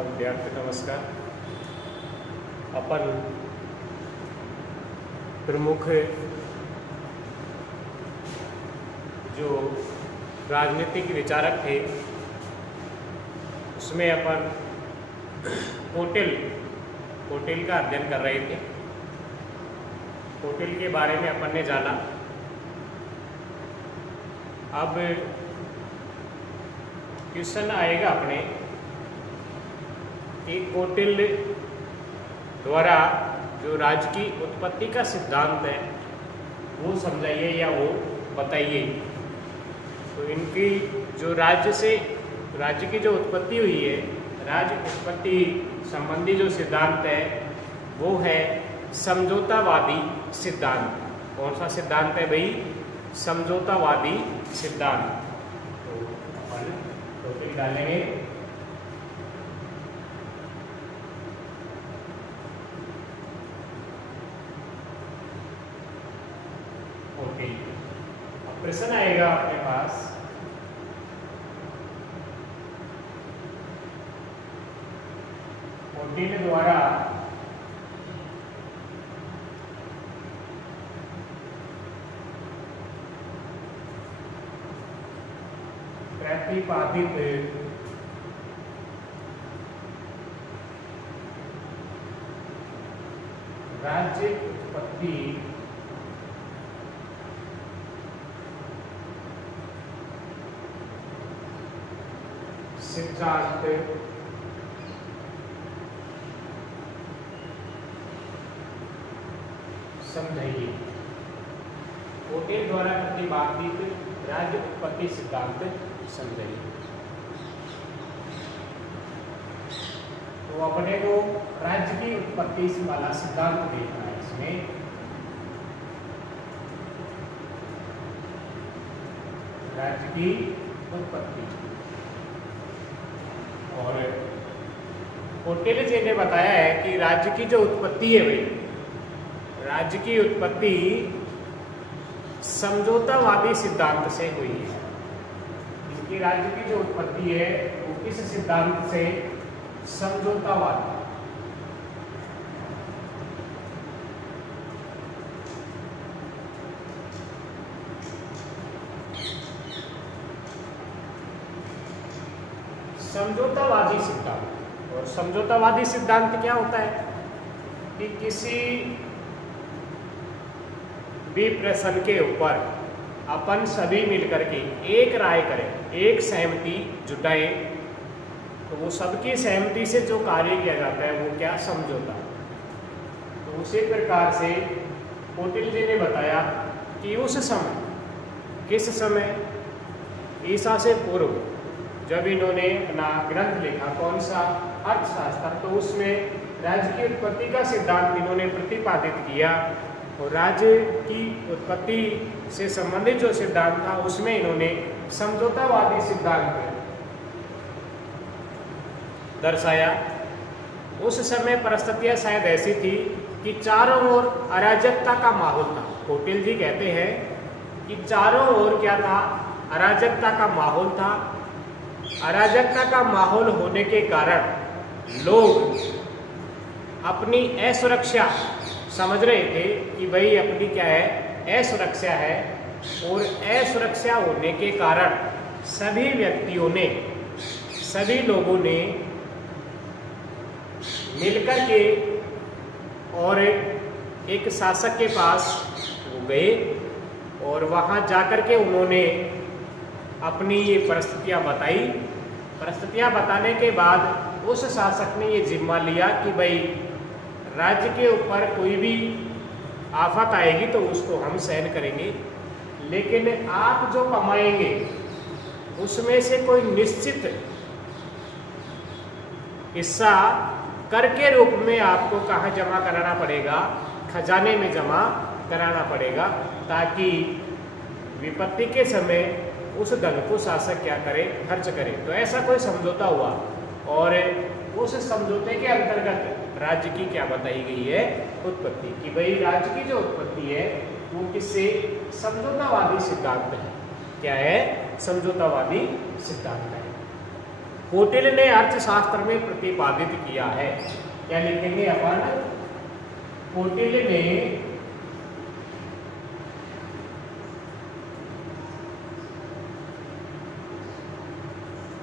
विद्यार्थी नमस्कार। अपन प्रमुख जो राजनीतिक विचारक थे उसमें अपन कोटिल का अध्ययन कर रहे थे। कोटिल के बारे में अपन ने जाना। अब क्वेश्चन आएगा अपने कि कोटिल द्वारा जो राज्य की उत्पत्ति का सिद्धांत है वो समझाइए या वो बताइए। तो इनकी जो राज्य की जो उत्पत्ति हुई है, राज्य उत्पत्ति संबंधी जो सिद्धांत है वो है समझौतावादी सिद्धांत। कौन सा सिद्धांत है भाई? समझौतावादी सिद्धांत। तो अपन टॉपिक डालेंगे कोटिल। अब प्रश्न आएगा अपने पास कोटिल द्वारा प्रतिपादित राज्य उत्पत्ति सिद्धांत समझाइए। कोटिल द्वारा प्रतिपादित राज्य उत्पत्ति सिद्धांत समझाइए। तो अपने को राज्य की उत्पत्ति से वाला सिद्धांत देखना है। इसमें राज्य की उत्पत्ति और कोटिल जी ने बताया है कि राज्य की जो उत्पत्ति है भाई, राज्य की उत्पत्ति समझौतावादी सिद्धांत से हुई है। इसकी राज्य की जो उत्पत्ति है वो किस सिद्धांत से? समझौतावादी। समझौतावादी सिद्धांत। और समझौतावादी सिद्धांत क्या होता है कि किसी भी प्रश्न के ऊपर अपन सभी मिलकर के एक राय करें, एक सहमति जुटाएं, तो वो सबकी सहमति से जो कार्य किया जाता है वो क्या? समझौता। तो उसी प्रकार से कोटिल जी ने बताया कि उस समय, किस समय? ईसा से पूर्व जब इन्होंने अपना ग्रंथ लिखा, कौन सा? अर्थशास्त्र। तो उसमें राज्य की उत्पत्ति का सिद्धांत इन्होंने प्रतिपादित किया और राज्य की उत्पत्ति से संबंधित जो सिद्धांत था उसमें इन्होंने समझौतावादी सिद्धांत दर्शाया। उस समय परिस्थितियां शायद ऐसी थी कि चारों ओर अराजकता का माहौल था। कोटिल जी कहते हैं कि चारों ओर क्या था? अराजकता का माहौल था। अराजकता का माहौल होने के कारण लोग अपनी असुरक्षा समझ रहे थे कि भाई अपनी क्या है? असुरक्षा है। और असुरक्षा होने के कारण सभी व्यक्तियों ने, सभी लोगों ने मिलकर के और एक शासक के पास वो गए और वहां जाकर के उन्होंने अपनी ये परिस्थितियां बताई। परिस्थितियां बताने के बाद उस शासक ने ये जिम्मा लिया कि भाई राज्य के ऊपर कोई भी आफत आएगी तो उसको हम सहन करेंगे, लेकिन आप जो कमाएंगे उसमें से कोई निश्चित हिस्सा कर के रूप में आपको कहाँ जमा कराना पड़ेगा? खजाने में जमा कराना पड़ेगा, ताकि विपत्ति के समय उस धन को शासक क्या करे? खर्च करे। तो ऐसा कोई समझौता हुआ और उस समझौते के अंतर्गत राज्य की क्या बताई गई है? उत्पत्ति। कि भाई राज्य की जो उत्पत्ति है वो किससे? समझौतावादी सिद्धांत है। क्या है? समझौतावादी सिद्धांत है। कौटिल्य ने अर्थशास्त्र में प्रतिपादित किया है। क्या लिखेंगे अपन? कौटिल्य ने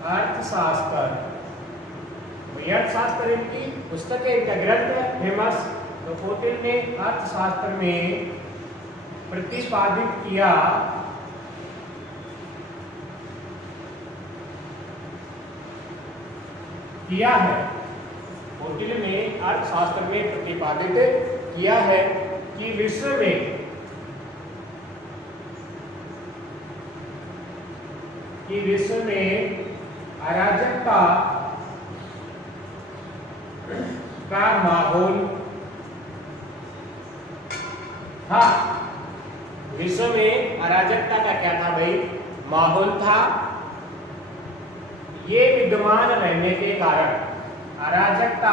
अर्थशास्त्र, अर्थशास्त्र इनकी पुस्तक है, इनका ग्रंथ है फेमस। तो कौटिल्य ने अर्थशास्त्र में प्रतिपादित किया है। कौटिल्य ने अर्थशास्त्र में प्रतिपादित किया है कि विश्व में अराजकता का माहौल था। विश्व में अराजकता का क्या था भाई? माहौल था। ये विद्यमान रहने के कारण अराजकता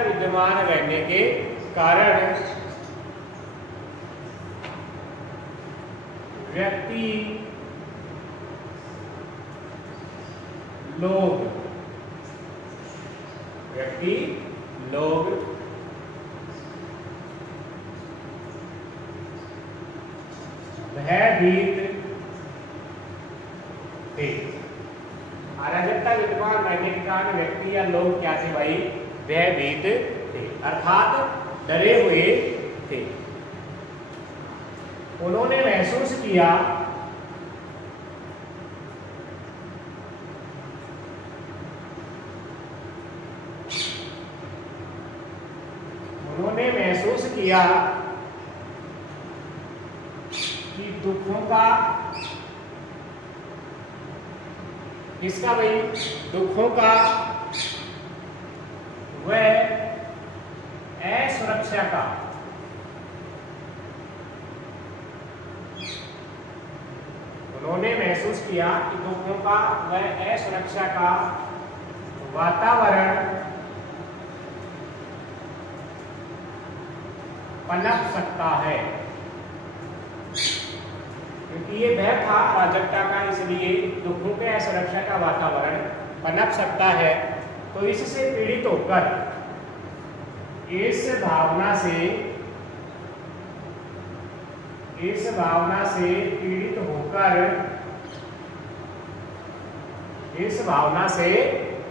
विद्यमान रहने के कारण व्यक्ति लोग भयभीत थे। अराजकता विद्यमान रहने के कारण व्यक्ति या लोग क्या थे भाई? भयभीत थे, अर्थात डरे हुए थे। उन्होंने महसूस किया कि दुखों का, किसका भाई? दुखों का व असुरक्षा का उन्होंने महसूस किया कि दुखों का व असुरक्षा का वातावरण पनप सकता है। क्योंकि ये भय था अराजकता का, इसलिए दुखों के असुरक्षा का वातावरण पनप सकता है। तो इससे पीड़ित होकर इस भावना से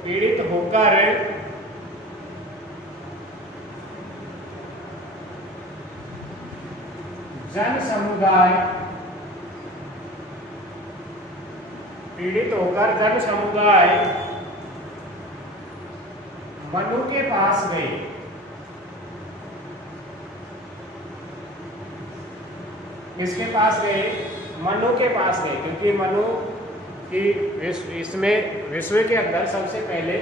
पीड़ित होकर जन समुदाय मनु के पास गए। किसके पास गए? मनु के पास गए, क्योंकि मनु की इसमें विश्व के अंदर सबसे पहले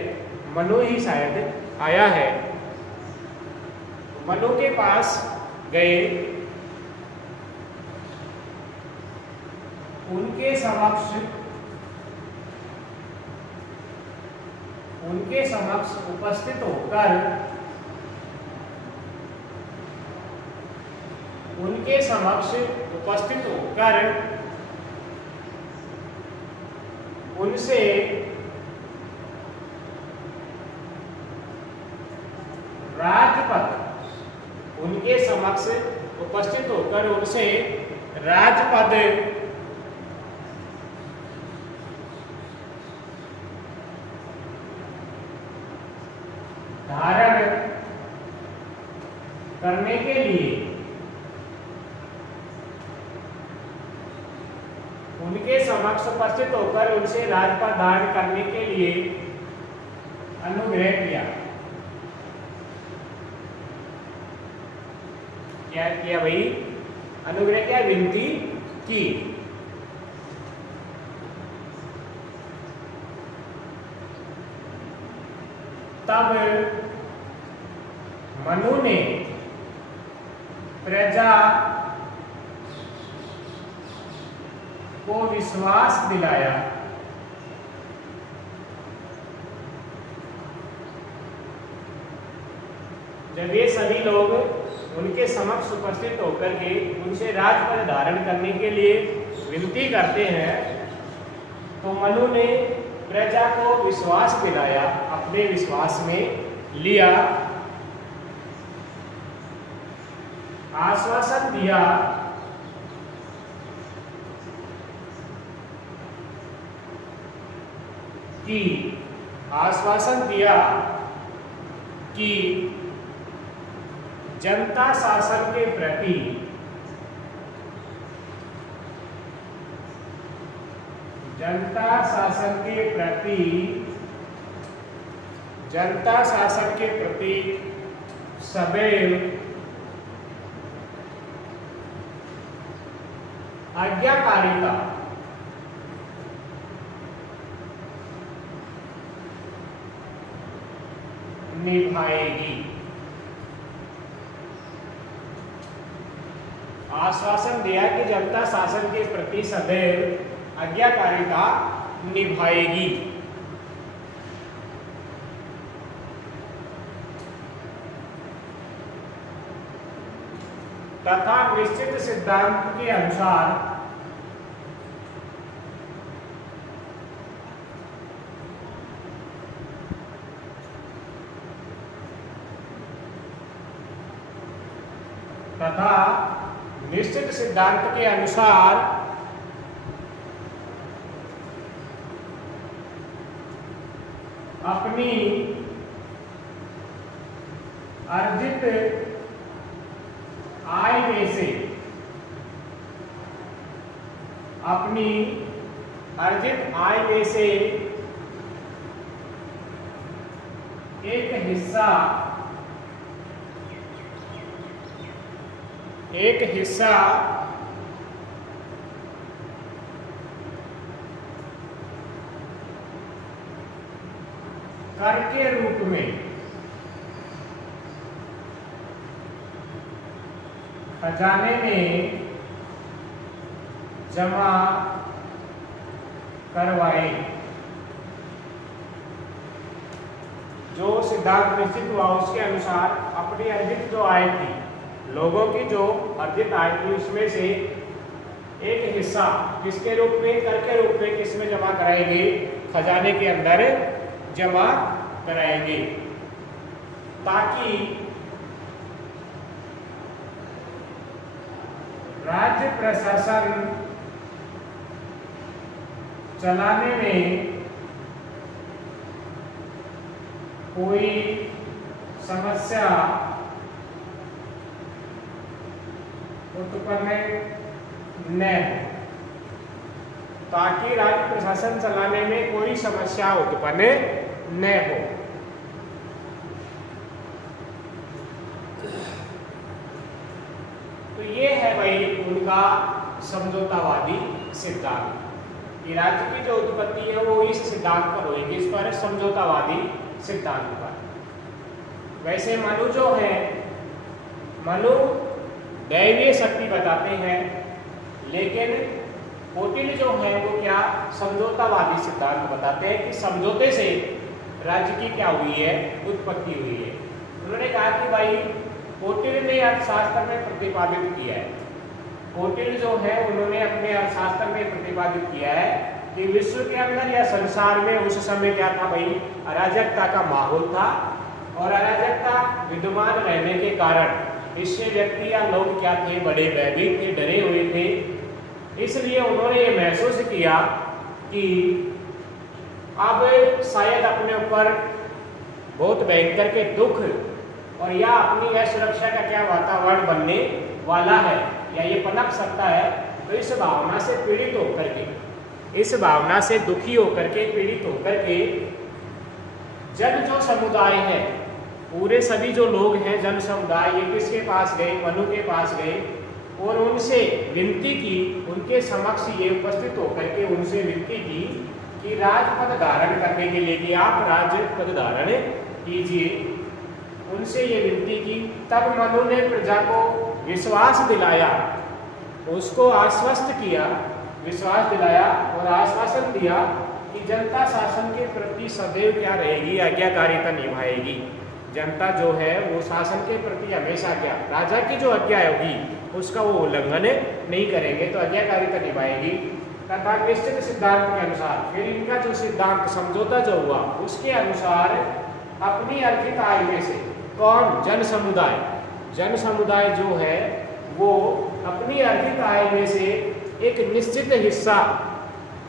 मनु ही शायद आया है। मनु के पास गए, उनके समक्ष उपस्थित होकर उनसे राजपद धारण करने के लिए उनके समक्ष उपस्थित होकर उनसे राजपद धारण करने के लिए अनुग्रह किया। क्या किया भाई? अनुग्रह किया, विनती की। तब मनु ने प्रजा को विश्वास दिलाया जब ये सभी लोग उनके समक्ष उपस्थित होकर के उनसे राजपद धारण करने के लिए विनती करते हैं, तो मनु ने प्रजा को विश्वास दिलाया, अपने विश्वास में लिया, आश्वासन दिया कि जनता शासन के प्रति सदैव आज्ञाकारिता निभाएगी। आश्वासन दिया कि जनता शासन के प्रति सदैव आज्ञाकारिता निभाएगी। तथा निश्चित सिद्धांत के अनुसार अपनी अर्जित आय में से एक हिस्सा कर के रूप में खजाने में जमा करवाए। जो सिद्धांत निश्चित हुआ उसके अनुसार अपनी अर्जित जो आय थी, लोगों की जो अर्जित आय थी, उसमें से एक हिस्सा किसके रूप में, कर के रूप में किसमें जमा कराएंगे, खजाने के अंदर जमा कराएंगे, ताकि राज्य प्रशासन चलाने में कोई समस्या उत्पन्न न हो, ताकि राज्य प्रशासन चलाने में कोई समस्या उत्पन्न न हो। तो ये है भाई उनका समझौतावादी सिद्धांत कि राज्य की जो उत्पत्ति है वो इस सिद्धांत पर होगी, इस पर समझौतावादी सिद्धांत पर। वैसे मनु जो है, मनु दैवीय शक्ति बताते हैं, लेकिन कौटिल्य जो है वो क्या, समझौतावादी सिद्धांत बताते हैं कि समझौते से राज्य की क्या हुई है, उत्पत्ति हुई है। उन्होंने कहा कि भाई कौटिल्य ने अर्थशास्त्र में प्रतिपादित किया है, कौटिल्य जो है उन्होंने अपने अर्थशास्त्र में प्रतिपादित किया है कि विश्व के अंदर या संसार में उस समय क्या था भाई, अराजकता का माहौल था, और अराजकता विद्यमान रहने के कारण इससे व्यक्ति या लोग क्या थे, बड़े भयभीत थे, डरे हुए थे। इसलिए उन्होंने ये महसूस किया कि अब शायद अपने ऊपर बहुत भयंकर के दुख और या अपनी असुरक्षा का क्या वातावरण बनने वाला है, या ये पनप सकता है। तो इस भावना से पीड़ित होकर के, इस भावना से दुखी होकर के, पीड़ित होकर के जन जो समुदाय है, पूरे सभी जो लोग हैं जन समुदाय, ये किसके पास गए, मनु के पास गए और उनसे विनती की, उनके समक्ष ये उपस्थित होकर के उनसे विनती की कि राजपद धारण करने के लिए कि आप राजपद धारण कीजिए। उनसे ये विनती की। तब मनु ने प्रजा को विश्वास दिलाया, उसको आश्वस्त किया, विश्वास दिलाया और आश्वासन दिया कि जनता शासन के प्रति सदैव क्या रहेगी, आज्ञाकारिता निभाएगी। जनता जो है वो शासन के प्रति हमेशा आज्ञा, राजा की जो आज्ञा होगी उसका वो उल्लंघन नहीं करेंगे, तो आज्ञाकारिता निभाएगी। तथा निश्चित सिद्धांत के अनुसार, फिर इनका जो सिद्धांत समझौता जो हुआ उसके अनुसार अपनी अर्जित आय में से, कौन, जन समुदाय, जन समुदाय जो है वो अपनी अर्जित आय में से एक निश्चित हिस्सा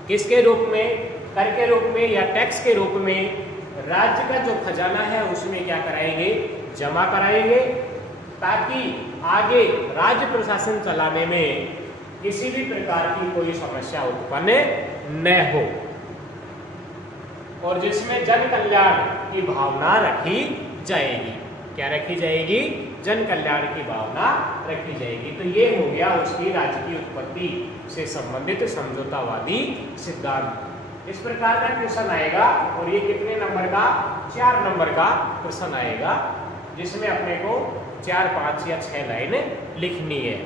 किसके रूप में, कर के रूप में या टैक्स के रूप में राज्य का जो खजाना है उसमें क्या कराएंगे, जमा कराएंगे, ताकि आगे राज्य प्रशासन चलाने में किसी भी प्रकार की कोई समस्या उत्पन्न न हो, और जिसमें जन कल्याण की भावना रखी जाएगी। क्या रखी जाएगी, जन कल्याण की भावना रखी जाएगी। तो ये हो गया उसकी राज्य की उत्पत्ति से संबंधित समझौतावादी सिद्धांत। इस प्रकार का क्वेश्चन आएगा, और ये कितने नंबर का, 4 नंबर का क्वेश्चन आएगा, जिसमें अपने को 4, 5 या 6 लाइन लिखनी है।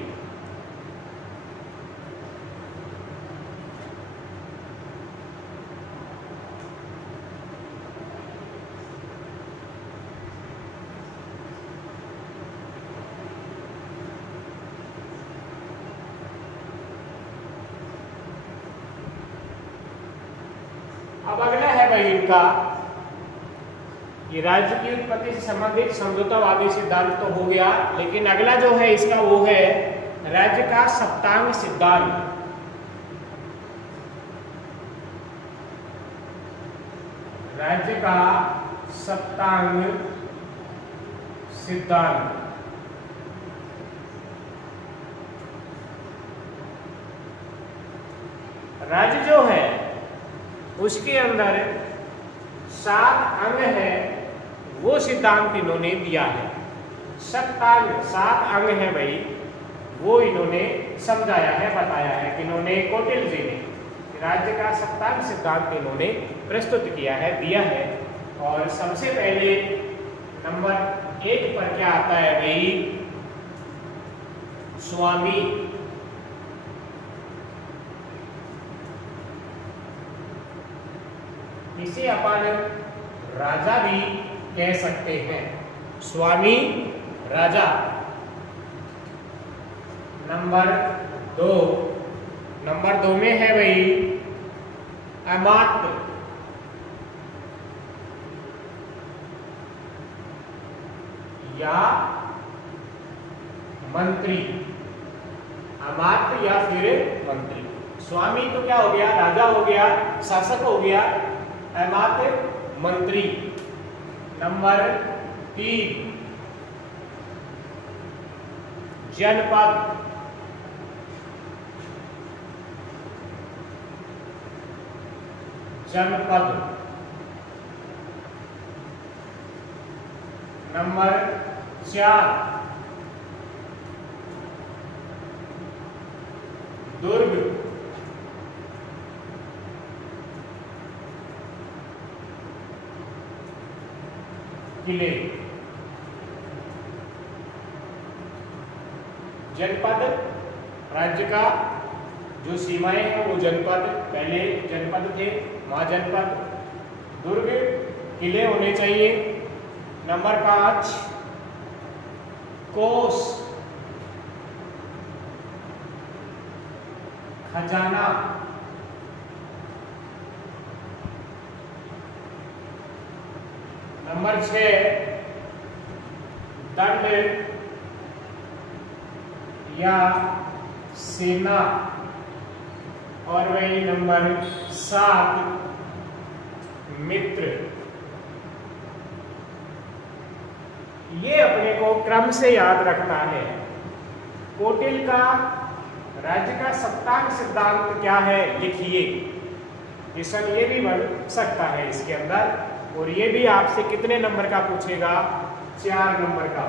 अब अगला है भाई इनका, ये राज्य की उत्पत्ति से संबंधित समझौतावादी सिद्धांत तो हो गया, लेकिन अगला जो है इसका वो है राज्य का सप्तांग सिद्धांत। राज्य का सप्तांग सिद्धांत। राज्य जो है उसके अंदर 7 अंग है, वो सिद्धांत इन्होंने दिया है। सप्तांग 7 अंग है भाई, वो इन्होंने समझाया है, बताया है, इन्होंने कौटिल्य जी ने राज्य का सप्तांग सिद्धांत इन्होंने प्रस्तुत किया है, दिया है। और सबसे पहले नंबर 1 पर क्या आता है भाई, स्वामी। इसे अपन राजा भी कह सकते हैं, स्वामी राजा। नंबर 2 में है भाई अमात्य। या मंत्री, अमात्य या फिर मंत्री। स्वामी तो क्या हो गया, राजा हो गया, शासक हो गया, अमात्य मंत्री। नंबर 3 जनपद। जनपद। नंबर 4 दुर्ग। किले। जनपद राज्य का जो सीमाएं हैं वो जनपद, पहले जनपद थे, महाजनपद। दुर्ग, किले होने चाहिए। नंबर 5 कोष, खजाना। नंबर 6 दंड या सेना। और वही नंबर 7 मित्र। ये अपने को क्रम से याद रखना है। कौटिल्य का राज्य का सप्तांग सिद्धांत क्या है लिखिए, क्वेश्चन ये भी बन सकता है इसके अंदर। और ये भी आपसे कितने नंबर का पूछेगा, 4 नंबर का।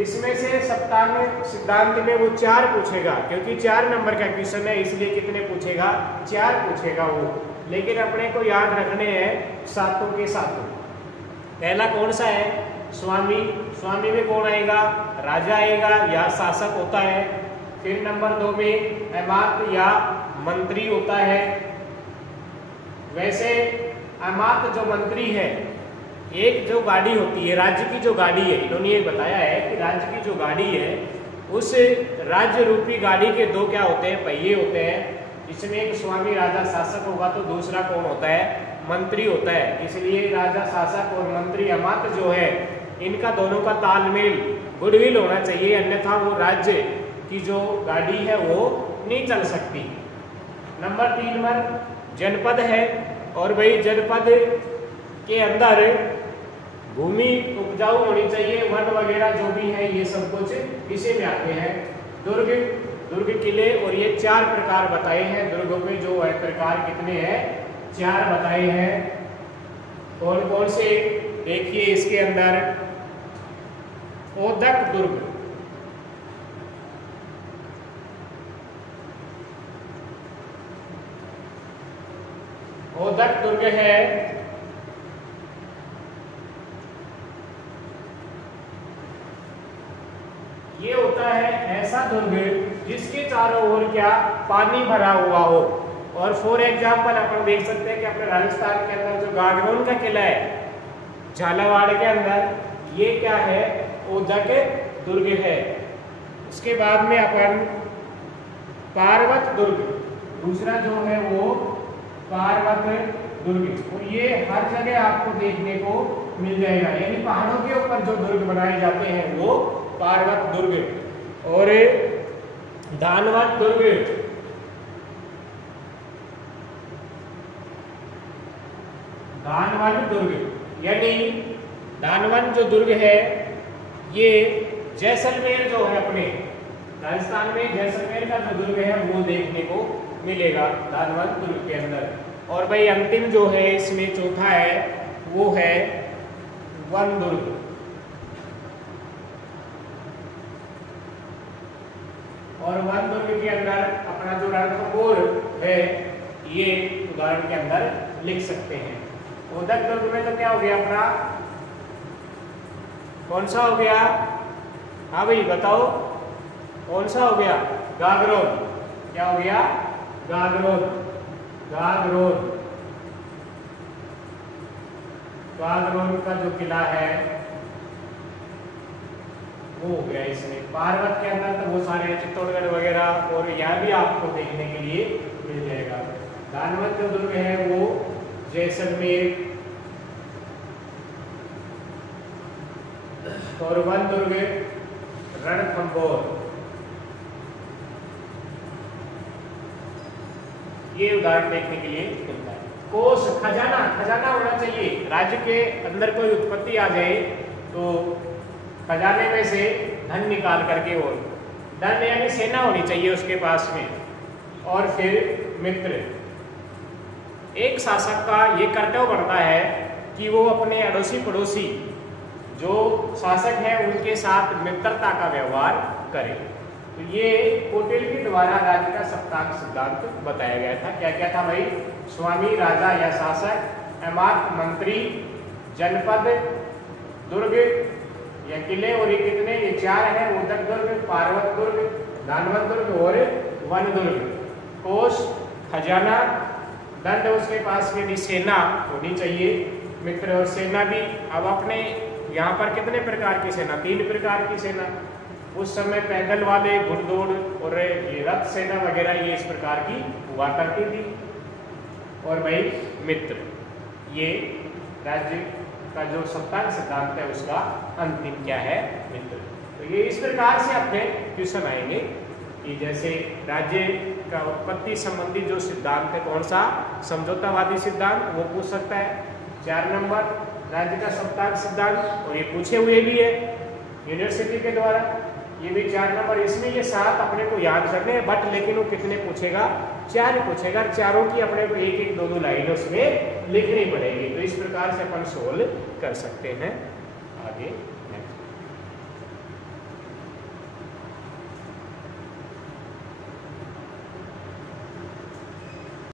इसमें से सप्तांग सिद्धांत में वो 4 पूछेगा, क्योंकि 4 नंबर का क्वेश्चन है, इसलिए कितने पूछेगा, 4 पूछेगा वो। लेकिन अपने को याद रखने हैं सातों के सातों। पहला कौन सा है, स्वामी। स्वामी में कौन आएगा, राजा आएगा या शासक होता है। फिर नंबर 2 में अमात्य या मंत्री होता है। वैसे अमात्य जो मंत्री है एक जो गाड़ी होती है, राज्य की जो गाड़ी है, इन्होंने ये बताया है कि राज्य की जो गाड़ी है उस राज्य रूपी गाड़ी के दो क्या होते हैं, पहिए होते हैं। इसमें एक स्वामी राजा शासक होगा तो दूसरा कौन होता है, मंत्री होता है। इसलिए राजा शासक और मंत्री अमात्य जो है इनका दोनों का तालमेल गुडविल होना चाहिए, अन्यथा वो राज्य की जो गाड़ी है वो नहीं चल सकती। नंबर 3 पर जनपद है, और भाई जनपद के अंदर भूमि उपजाऊ होनी चाहिए, वन वगैरह जो भी है ये सब कुछ इसी में आते हैं। दुर्ग किले, और ये 4 प्रकार बताए हैं दुर्गों के, जो है प्रकार कितने हैं, 4 बताए हैं। कौन कौन से देखिए इसके अंदर, ओदक दुर्ग, ओदक दुर्ग है। ये होता है ऐसा दुर्ग जिसके चारों ओर क्या, पानी भरा हुआ हो। और फॉर एग्जाम्पल अपन देख सकते हैं कि अपने राजस्थान के अंदर जो गागरोन का किला है झालावाड़ के अंदर, ये क्या है, ओदक दुर्ग है। उसके बाद में अपन पार्वत दुर्ग, दूसरा जो है वो पार्वत दुर्ग, और ये हर जगह आपको देखने को मिल जाएगा, यानी पहाड़ों के ऊपर जो दुर्ग बनाए जाते हैं वो पार्वत दुर्ग। और दानवन दुर्ग, दानवन दुर्ग, यानी दानवन जो दुर्ग है ये जैसलमेर जो है अपने राजस्थान में, जैसलमेर का जो दुर्ग है वो देखने को मिलेगा दानवन दुर्ग के अंदर। और भाई अंतिम जो है इसमें चौथा है वो है वन दुर्ग। और वन दुर्ग के अंदर अपना जो रणथंभौर है ये उदाहरण के अंदर लिख सकते हैं। ओदक दुर्ग में तो क्या हो गया अपना, कौन सा हो गया, हाँ भाई बताओ कौन सा हो गया, गागरोन। क्या हो गया, गागरोन, गागरोन, गागरोन का जो किला है वो हो गया इसमें। पार्वत के अंदर तो वो सारे चित्तौड़गढ़ वगैरह और यहाँ भी आपको देखने के लिए मिल जाएगा। दानवन जो दुर्ग है वो जैसलमेर, और वन दुर्ग रणथंभौर, ये उदाहरण देखने के लिए मिलता है। कोष, खजाना, खजाना होना चाहिए। राज्य के अंदर कोई उत्पत्ति आ जाए तो खजाने में से धन निकाल करके, और धन यानी सेना होनी चाहिए उसके पास में। और फिर मित्र, एक शासक का ये कर्तव्य बनता है कि वो अपने अड़ोसी पड़ोसी जो शासक है उनके साथ मित्रता का व्यवहार करे। तो ये कौटिल्य के द्वारा राज्य का सप्तांग सिद्धांत बताया गया था। क्या क्या था भाई, स्वामी राजा या शासक, अमात्य मंत्री, जनपद, दुर्ग या किले, और ये कितने, ये 4 है, ओदक दुर्ग, पार्वत दुर्ग, दानवन दुर्ग और वन दुर्ग। कोष, खजाना, दंड उसके पास में भी, सेना होनी चाहिए मित्र। और सेना भी, अब अपने यहाँ पर कितने प्रकार की सेना, 3 प्रकार की सेना। उस समय पैदल वाले, घुड़दौड़ और ये रथ सेना वगैरह ये इस प्रकार की हुआ करती थी। और भाई मित्र, ये राज्य का जो सप्तांग सिद्धांत है उसका अंतिम क्या है, मित्र। तो ये इस प्रकार से अपने क्वेश्चन आएंगे कि जैसे राज्य का उत्पत्ति संबंधी जो सिद्धांत है, कौन सा, समझौतावादी सिद्धांत, वो पूछ सकता है। 4 नंबर राज्य का सप्तांग सिद्धांत, और ये पूछे हुए भी है यूनिवर्सिटी के द्वारा, ये भी 4 नंबर। इसमें ये 7 अपने को याद करने हैं, बट लेकिन वो कितने पूछेगा, 4 पूछेगा। चारों की अपने को 1-1, 2-2 लाइन उसमें लिखनी पड़ेगी। तो इस प्रकार से अपन सोल्व कर सकते हैं। आगे नेक्स्ट।